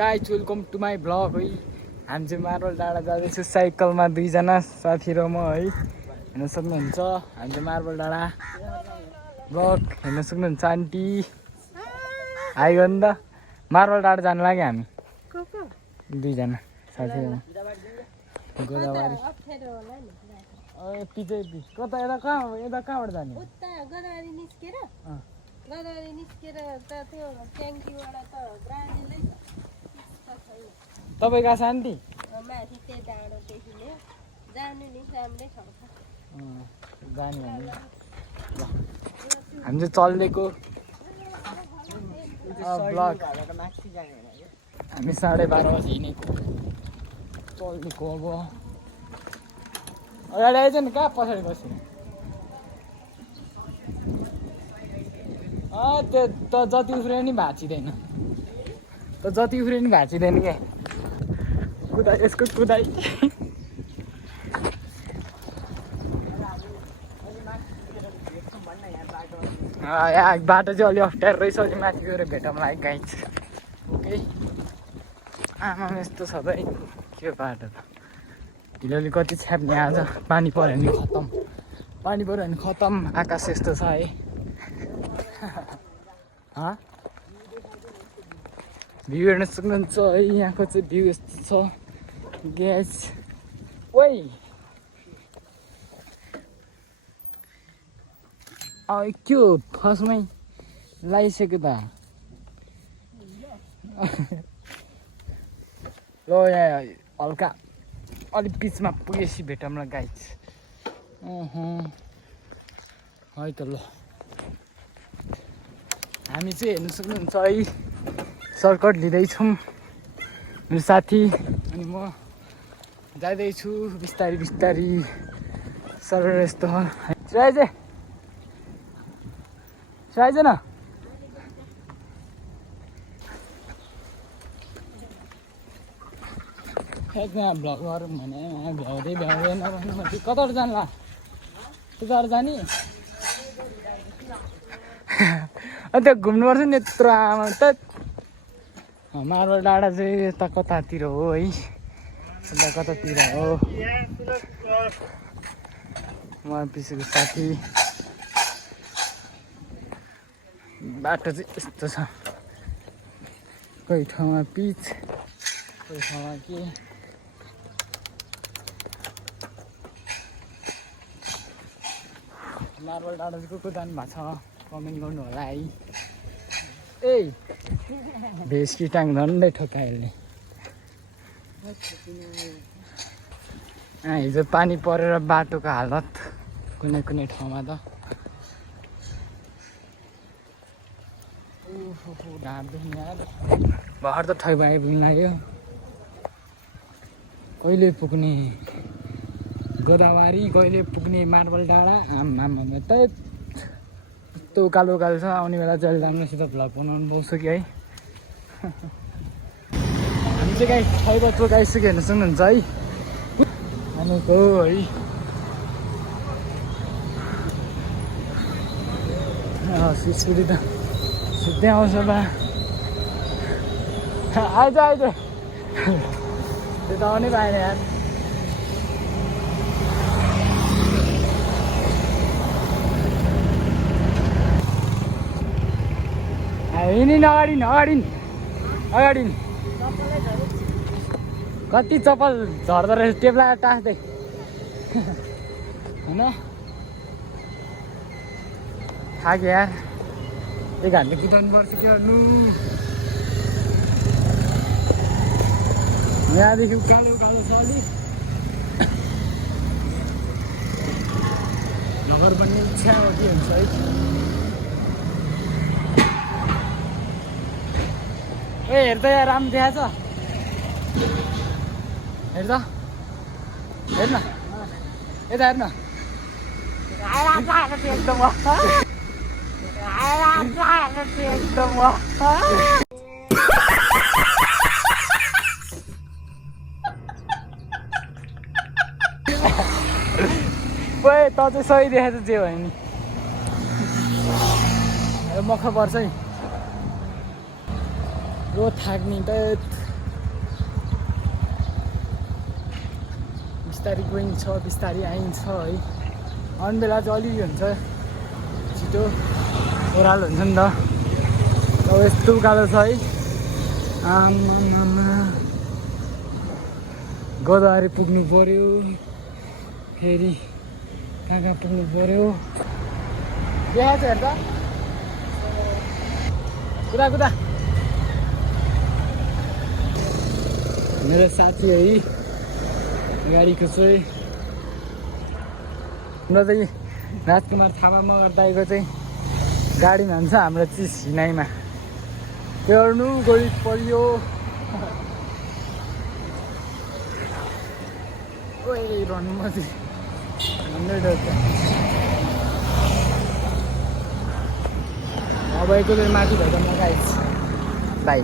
Guys welcome to my vlog है। हामी चाहिँ मार्बल डाँडा जाँदैछु साइकलमा, दुईजना साथी र म है। हेर्न सक्नुहुन्छ हामी चाहिँ मार्बल डाँडा भ्लग हेर्न सक्नुहुन्छ। आन्टी हाई गर्नु त। मार्बल डाँडा जानु लाग्यो हामी दुईजना साथीहरू। गोदावरी पिछे कता कहाँबाट जाने? गोदावरी निस्केर त त्यो ट्याङ्कीबाट त ब्राजिलै तपाईँ कहाँ छ आन्टी? माथि त्यही डाँडोदेखि नै जानु नि राम्रै ठाउँ छ। जाने हामी चाहिँ चल्देको ब्लग। हामी 12:30 बजी हिँडेको चल्देको। अब अगाडि आइज नि, कहाँ पछाडि बस्यो? त्यो त जति उफ्रियो नि भाँचिँदैन, त जति उफ्रियो नि भाँचिँदैन क्या। कुदाइ यसको कुदाइ। यहाँ बाटो चाहिँ अलि अप्ठ्यारो रहेछ। अलि माथि गएर भेटौँला है गाइज। ओके आमा यस्तो छ त के बाटो त। हिलोले कति छ्याप्ने आज। पानी पऱ्यो भने खतम, पानी पऱ्यो भने खतम। आकाश यस्तो छ है। भ्यू हेर्न सक्नुहुन्छ है। यहाँको चाहिँ भ्यू यस्तो छ ग्यास। ओइ के हो फर्स्टमै लगाइसक्यो त। ल यहाँ हल्का अलिक बिचमा पुगेपछि भेटौँला गाइज। है त ल हामी चाहिँ हेर्नु सक्नुहुन्छ है सर्टकट लिँदैछौँ। मेरो साथी अनि म जाँदैछु बिस्तारी बिस्तारी। सर यस्तो सुहाइज न यहाँ भ्लग गरौँ भने भ्याउँदै भ्याउँदैन। कताबाट जान्ला? त्यताबाट जाने अन्त घुम्नुपर्छ नि यत्रो। आमा त मार्बल डाँडा चाहिँ यता कतातिर हो है, यता कतातिर हो। म पछिको साथी। बाटो चाहिँ यस्तो छ, कोही ठाउँमा पिच, कोही ठाउँमा के। मार्बल डाँडा चाहिँ को जानु भएको छ कमेन्ट गर्नु होला है। ए भेस्ट कि टाङ झन्डै ठोकाइहाल्ने। हिजो पानी परेर बाटोको हालत कुनै कुनै ठाउँमा त ढाँट्दैन यार। भर्खर त ठैब आइपुग्नु लाग्यो। कहिले पुग्ने गोदावरी, कहिले पुग्ने मार्बल डाँडा। आमामा त यस्तो उकालो उकालो छ। आउने बेला चाहिँ अलि राम्रोसित भ्लग बनाउनु पाउँछु कि है। हामी चाहिँ गाई ठैब चोकाइसक्यो हेर्नु सक्नुहुन्छ है। भनेको है स्पिडी त सिधै आउँछ बा। आइज आइज त्यो त आउनै पाएन यार। हिँडिन् अगाडि अगाडि अगाडि। कति चप्पल झर्दो रहेछ टेप लगाएर टाँस्दै होइन। थाक्यो यार, एक घन्टा कुदाउनु पर्छ के गर्नु। यहाँदेखि उकालो उकालो छ अलिक। नगर बन्ने इच्छा हो कि हुन्छ है। ए हेर्दा यहाँ राम्रो देखाएको छ। हेर्दा हेर्न यता हेर्न एकदम ओए त चाहिँ सही देखाएको छ जे भयो नि। मख पर्छ है। रो थाक्ने त बिस्तारै गइन्छ बिस्तारै आइन्छ है। अनि बेला चाहिँ अलिक हुन्छ छिटो ओह्रालो हुन्छ नि त। अब यस्तो उकालो छ है। आम्मामा गोदावरी पुग्नु पर्यो फेरि कहाँ पुग्नु पर्यो देखाएको छ हेर्दा कुदा कुदा। मेरो साथी है गाडीको चाहिँ हाम्रो चाहिँ राजकुमार थापा मगर दाइको चाहिँ गाडीमा हुन्छ हाम्रो चिज हिँडाइमा तेर्नु गइ पर्यो। ओए रन्नु मजी अब एकैचोटि माथि भएर लगाइस् बाई।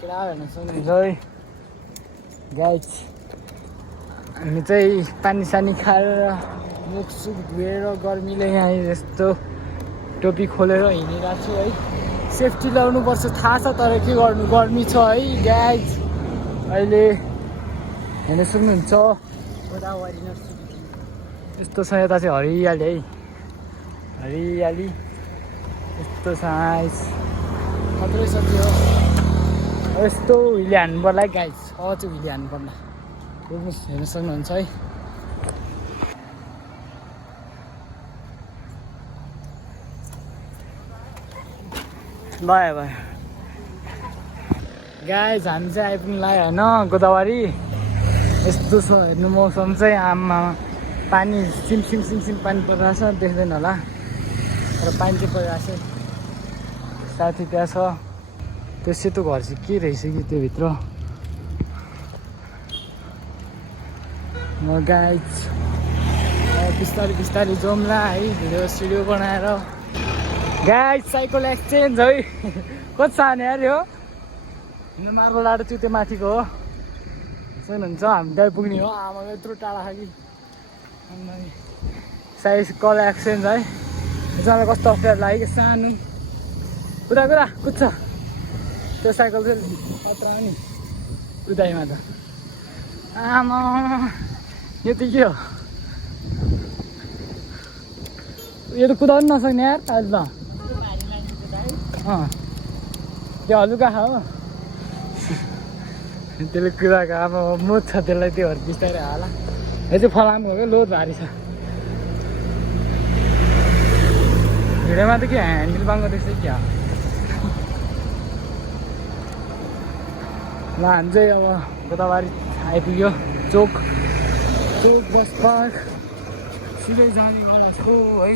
केटा हेर्नु सक्नुहुन्छ है गाइज हामी चाहिँ पानी सानी खाएर मुखसुख धोएर गर्मीले यहाँ यस्तो टोपी खोलेर हिँडिरहेको छु है। सेफ्टी लाउनुपर्छ थाहा छ तर के गर्नु गर्मी छ है गाइज। अहिले हेर्नु सक्नुहुन्छ गोदावरी यस्तो छ यता चाहिँ हरियाली है हरियाली यस्तो छ मात्रै छ त्यो यस्तो हिले हान्नु पर्ला गाइज। अझ हिले हान्नु पर्ला हेर्नु सक्नुहुन्छ है। भयो भयो गाइज हामी चाहिँ आइपुग्नु लाग्यो होइन गोदावरी। यस्तो छ हेर्नु मौसम चाहिँ आमा पानी सिमसिम सिमसिम पानी परिरहेको छ देख्दैन होला तर पानी चाहिँ परिरहेको छ। साथी त्यहाँ छ त्यो सेतो घर चाहिँ के रहेछ कि त्यो भित्र म गाइज बिस्तारै बिस्तारै जाउँला है भिडियो सिडियो बनाएर। गाइज साइकल एक्सचेन्ज है कति सानो यार यो हिँड्नु मार्बल डाँडा त्यो माथिको हो सक्नुहुन्छ हामी गइ पुग्ने हो। आमा यत्रो टाढा छ कि साइकल एक्सचेन्ज है यसमा कस्तो अप्ठ्यारो लाग्यो कि सानो कुदा कुदा कुद्छ त्यो साइकल चाहिँ खतरा नि कुदाइमा त। आमा यो त के हो यो त कुदाउनु नसक्ने यार अहिले त। त्यो हलुका हो त्यसले कुदाएको अब मोज छ त्यसलाई त्योहरू बिस्तारै हाला। यो चाहिँ फलाम हो क्या लोड भारी छ। भिडियोमा त के ह्यान्डल बाङ्गो देख्छ क्या। ल हामी चाहिँ अब गोदावरी आइपुग्यो चोक चोक बस पार्क सिधै जाने वाला छु है।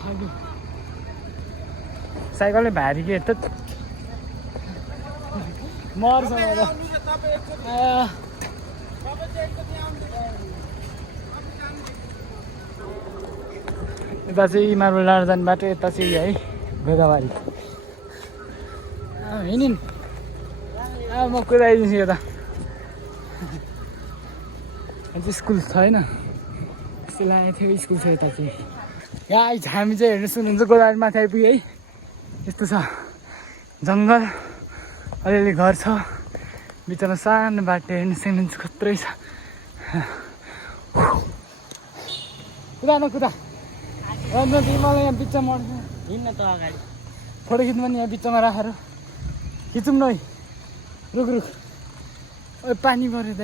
थाक्यो साइकलले भारी के त मर्छ यता चाहिँ मार्बल डाँडा जाने बाटो यता चाहिँ है गोदावरी हिँडिन् अब म कुदाइदिन्छु यो त स्कुल छैन यस्तो लागेको थियो स्कुल छ यता चाहिँ। गाइज हामी चाहिँ हेर्नु सुन्नुहुन्छ गोदावरी माथि आइपुग्यो है। यस्तो छ जङ्गल अलिअलि घर छ बिचमा सानो बाटो हेर्नु सक्नुहुन्छ खत्रै छ। कुदा न कुदा मलाई यहाँ बिचमा मर्छ हिँड्न त अगाडि फोटो खिच्नु पनि यहाँ बिचमा राखेर खिचौँ न है। रुख रुख ओ पानी पऱ्यो त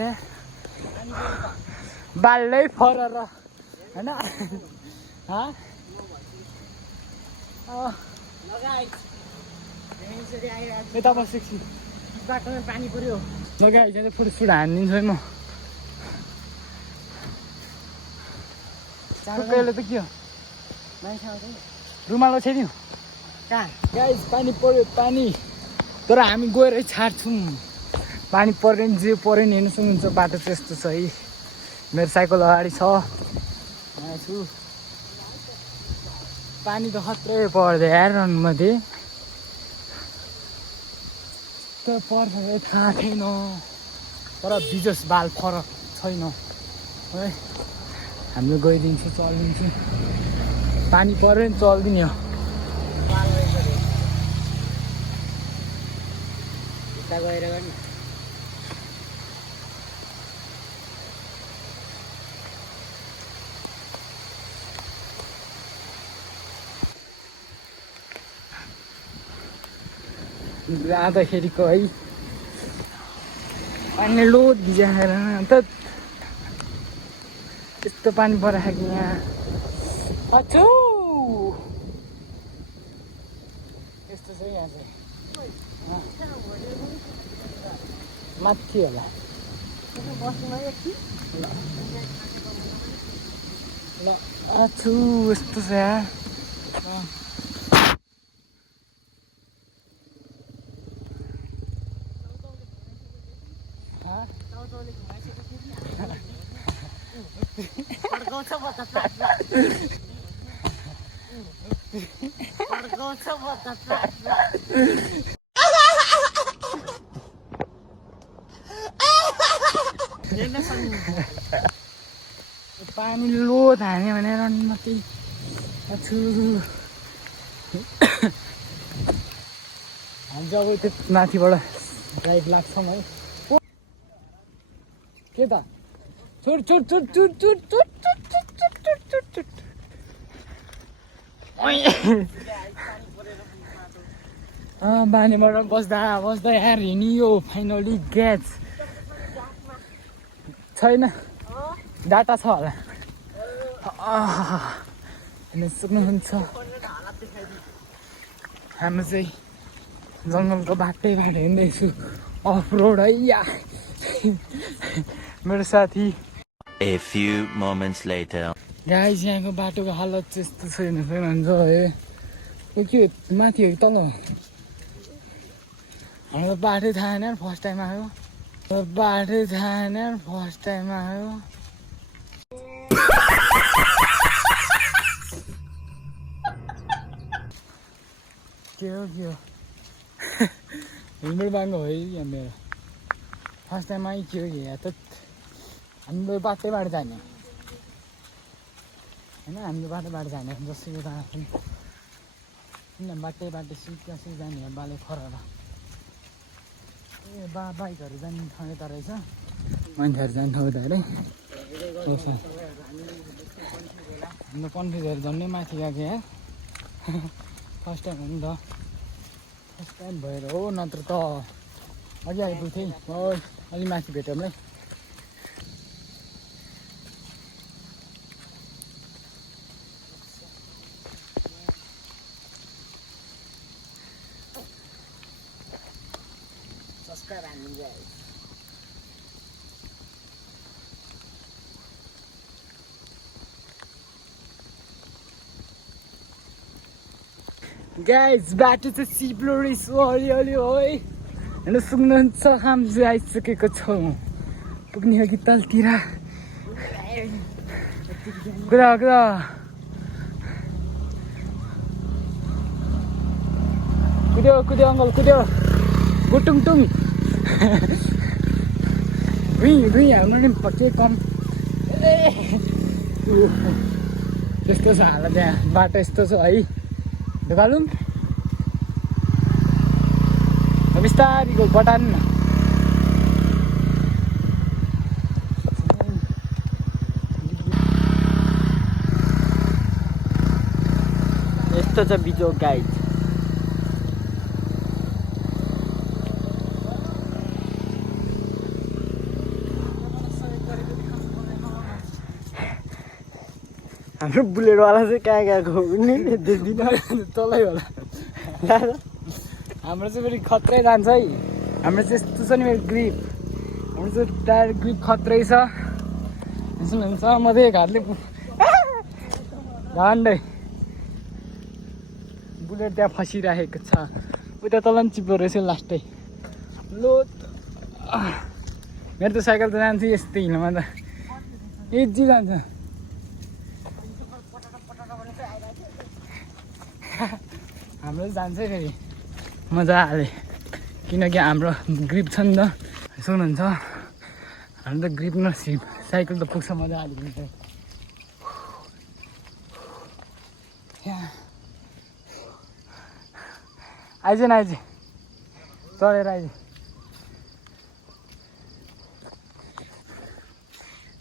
बाल्दै फरेर होइन यता बसेको छु बाटोमा पानी पऱ्यो लगाइ चाहिँ फुट फुट हानिदिन्छु है म। कहिले त के हो रुमाल ओछ्याइदिउँ कहाँ गाइज पानी पऱ्यो पानी तर हामी गएर छाड्छौँ पानी पऱ्यो नि जे पऱ्यो नि हेर्नु सक्नुहुन्छ बाटो चाहिँ यस्तो छ है। मेरो साइकल अगाडि छ छु पानी त खत्रै पर्दै यार मध्ये कस्तो पर्छ थाहा छैन तर बिजोस बाल फरक छैन है हाम्रो गइदिन्छु चलिदिन्छु पानी पऱ्यो नि चल्दिने हो गएर गर्नु जाँदाखेरिको है पानी लोड भिजाएर अन्त त्यस्तो पानी परेको कि यहाँ अचो यस्तो छ यहाँ चाहिँ माथि होला ल अछु यस्तो छ यहाँ पानी लोड हान्यो भने रनमा चाहिँ अछु हामी चाहिँ अब त्यो माथिबाट ड्राइभ लाग्छौँ है के त चुट चुट चुट चुट चुट चुट चुट चुट चुट चुट चुट चुट बानीबाट बस्दा बस्दा यहाँ हिँडियो फाइनली ग्यास छैन डाटा छ होला हेर्न सक्नुहुन्छ हामी चाहिँ जङ्गलको बाटैबाट हिँड्दैछु अफ रोड है या मेरो साथी A few moments later. Guys यहाँको बाटोको हालत चाहिँ यस्तो छैन सक्नुहुन्छ है के माथि हो कि तल हो हाम्रो त बाटै थाहा छैन फर्स्ट टाइम आयो बाटै थाहा छैन फर्स्ट टाइम आयो के हो हेलमेट बाङ्गो हो यहाँ मेरो फर्स्ट टाइम आइ के हो यहाँ त हाम्रो बाटैबाट जाने होइन हाम्रो बाटोबाट जाने जसरी त पनि किन बाटै सिधा जाने बाले खरेर ए बाइकहरू जाने ठाउँ यता रहेछ मान्छेहरू जाने ठाउँ यता अरे हाम्रो कन्फ्युजहरू झन्डै माथि गएको यहाँ फर्स्ट टाइम हो नि त फर्स्ट टाइम भएर हो नत्र त अघि आइपुग्थेँ अलि माथि भेटौँ है सब्सक्राइब हान्नु guys. गाइस बाटो चाहिँ सिप्लो रहेछ अलिअलि है हेर्नु सुन्नुहुन्छ काम चाहिँ आइसकेको छौँ पुग्ने हो कि तलतिर कुदा कुदा कुद्यो कुद्यो अङ्कल कुद्यो गुटुङटुङ भुइँ हाम्रो नि के कम त्यस्तो छ हालत त्यहाँ बाटो यस्तो छ है ढुकालौँ बिस्तारीको बटान यस्तो छ बिजोक गाइज हाम्रो बुलेटवाला चाहिँ कहाँ गएको नि देख्दिनँ तलै होला हाम्रो चाहिँ फेरि खत्रै जान्छ है हाम्रो चाहिँ यस्तो छ नि मेरो ग्रिप हाम्रो चाहिँ टायर ग्रिप खत्रै छ सुन्नुहुन्छ म चाहिँ एक हातले झन्डै बुलेट त्यहाँ फसिरहेको छ उता तल पनि चिप्लो रहेछ लास्टै लो मेरो त साइकल त जान्छ यस्तै हिँड्नुमा त इजी जान्छ हाम्रो जान्छ फेरि मजाले किनकि हाम्रो ग्रिप छ नि त सुन्नुहुन्छ हाम्रो त ग्रिप न सिप साइकल त पुग्छ मजाले आइज न आइज चढेर आइज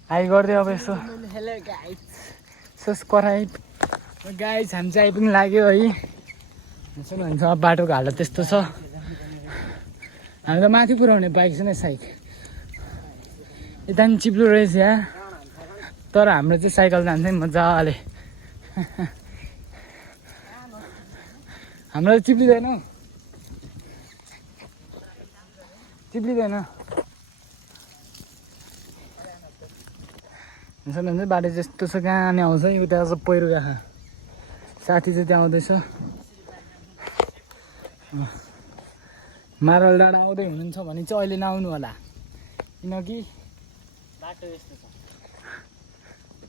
हाई गरिदियो अब यसो हेलो गाइस सब्सक्राइब गाइस हामी चाहिँ आइपुग्नु लाग्यो है सुन्नुहुन्छ बाटोको हालत त्यस्तो छ हामी त माथि पुऱ्याउने बाइक छ नि साइक यता नि चिप्लो रहेछ यहाँ तर हाम्रो चाहिँ साइकल जान्छ नि मजाले हाम्रो त चिप्लिँदैन हौ चिप्लिँदैन सुन्नुहुन्छ बाटो त्यस्तो छ कहाँनिर आउँछ उता चाहिँ पहिरो गएको साथी चाहिँ त्यहाँ आउँदैछ मारल डाँडा आउँदै हुनुहुन्छ भने चाहिँ अहिले नआउनु होला किनकि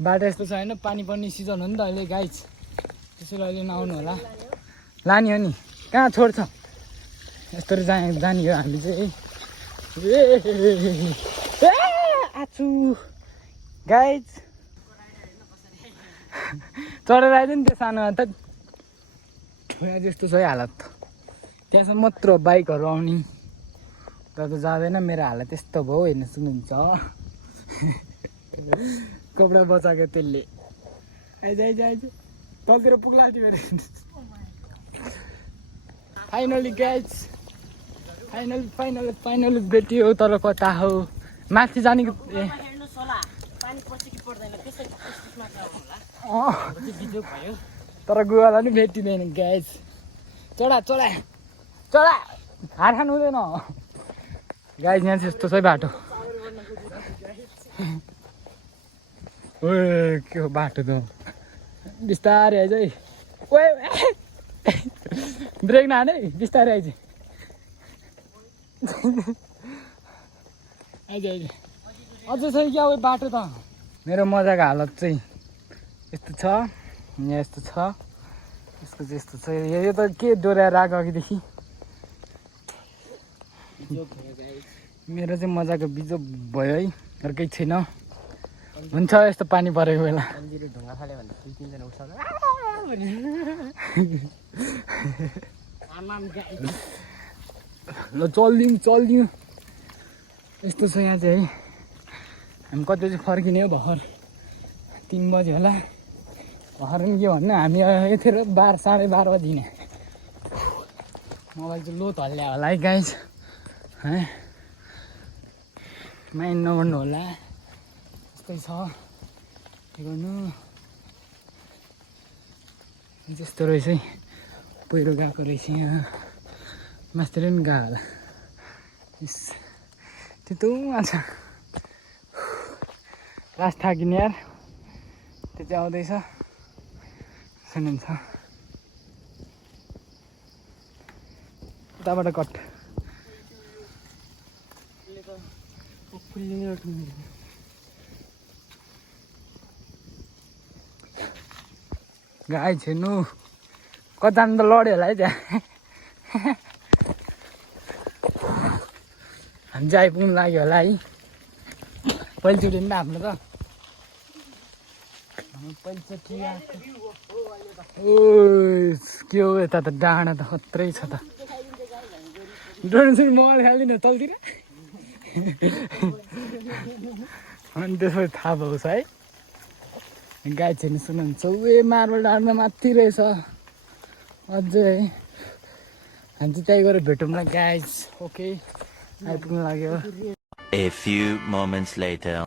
बाटो यस्तो छ होइन पानी पर्ने सिजन हो नि त अहिले गाइज त्यसैले अहिले नआउनु होला लाने हो नि कहाँ छोड्छ यस्तरी जाने हो हामी चाहिँ आछु गाइज चढेर आइज नि त्यो सानोमा त ठुला जस्तो छ है हालत त्यहाँसम्म मात्र बाइकहरू आउने तर त जाँदैन मेरो हालत त्यस्तो भयो हेर्न सुन्नुहुन्छ कपडा बचाएको त्यसले आइज आइज आइज तलतिर पुग्ला मेरो फाइनली गाइज फाइनली भेटियो तर कता हो माथि जाने तर गुवालाई पनि भेटिँदैन गाइज चढा चढा चढा हार खानु हुँदैन गाइज यहाँ चाहिँ यस्तो छ बाटो ओ के हो बाटो त बिस्तारै आइज है ओ ब्रेक नहाने बिस्तारै आइज आइज आइज अझै छ क्या उयो बाटो त मेरो मजाको हालत चाहिँ यस्तो छ यहाँ यस्तो छ यसको चाहिँ यस्तो छ यो त के डोर्याएर आएको अघिदेखि मेरो चाहिँ मजाको बिजो भयो है अर्कै छैन हुन्छ यस्तो पानी परेको बेला ल चलिदिउँ यस्तो छ यहाँ चाहिँ है हामी कति चाहिँ फर्किने हो भर्खर 3 बजी होला भर्खर पनि के भन्नु हामी यतिखेर 12:30 बजी नै मलाई चाहिँ लोत हल्ल्या होला है गाइज है माइन्ड नगर्नु होला यस्तै छ के गर्नु त्यस्तो रहेछ है पहिरो गएको रहेछ यहाँ मास्तिर पनि गएको होला त्यो आउँछ लास्ट थाकिने यार त्यो चाहिँ आउँदैछ सुन्नुहुन्छ उताबाट कट गाई छेर्नु कतिजना त लड्यो होला है त्यहाँ हामी चाहिँ आइपुग्नु लाग्यो होला है पहिलोचोटि पनि आफ्नो त पहिलोचोटि ओ के हो यता त डाँडा त खत्रै छ त ड्रोन सुन मोबाइल खाल्दिनँ तलतिर अनि त्यसपछि थाहा पाउँछ है गाई छिर्नु सुन्नुहुन्छ उयो मार्बल डाँडामा माथि रहेछ अझै है हामी चाहिँ त्यहीँ गएर भेटौँला गाइज ओके आइपुग्नु लाग्यो A few moments later.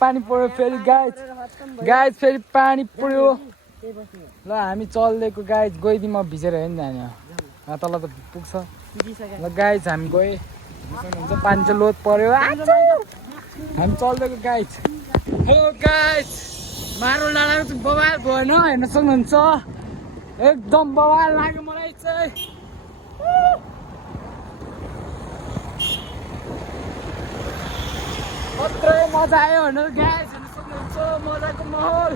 पानी पर्यो फेरि गाइज फेरि पानी पर्यो ल हामी चल्दैको गाई गइदिउँ म भिजेर हेर्नु जाने हो तल त पुग्छ ल गाई हामी गए हुन्छ 500 लोड पर्यो हामी चल्दैको गाई हेलो गाई मार्बल डाँडाको चाहिँ बवाल भएन हेर्न सक्नुहुन्छ एकदम बवाल लाग्यो मलाई चाहिँ कत्रै मजा आयो भनेर गाइस हेर्न सक्नुहुन्छ मजाको माहौल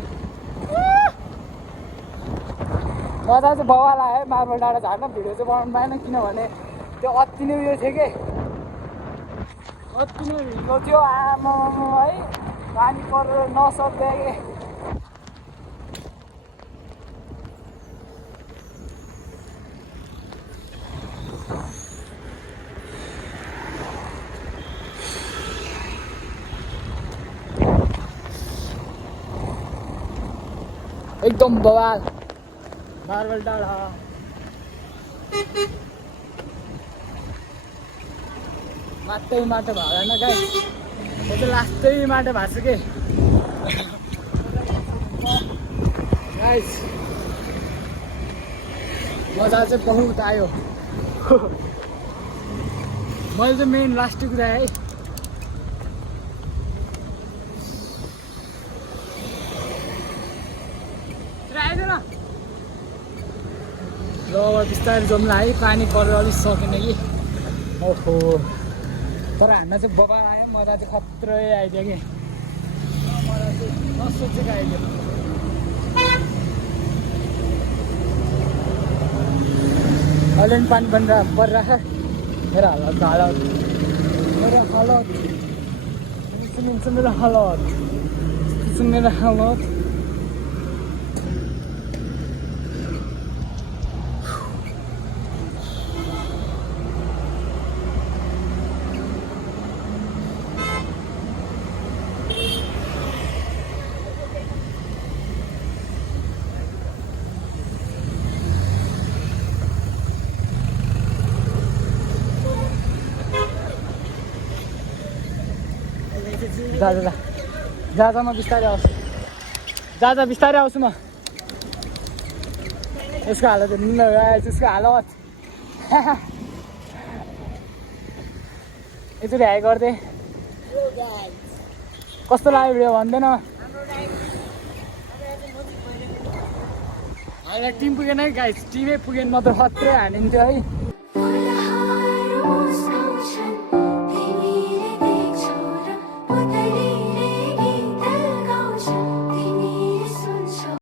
मजा चाहिँ बवाल आयो मार्बल डाँडा झार्न भिडियो चाहिँ बनाउनु पाएन किनभने त्यो अति नै उयो थियो कि अति नै हिलो थियो आमा है पानी परेर नसक्दै कि एकदम बवाल मार्बल डाँडा माटै माटो भएन गाई म चाहिँ लास्टै माटो भएको छु कि गाइस मजा चाहिँ बहुत आयो मैले चाहिँ मेन लास्टै कुरा है आइदिएन ल अब बिस्तारै जम्ला है पानी परेर अलिक सकेन कि ओहो तर हामीलाई चाहिँ बवाल आयो मजा चाहिँ खत्रै आइदियो कि मजा चाहिँ नसोचेको आइदियो अहिले पनि पानी परिरहेको मेरो हालत मेरो हालत जा म बिस्तारै आउँछु जा बिस्तारै आउँछु म यसको हालत हेर्नु न गाइस यसको हालत एकचोटि हाई गर्दै कस्तो लाग्यो भिडियो भन्दैन हामीलाई टिम पुगेन है गाइस टिमै पुगेन म त खत्रै हानिन्थ्यो है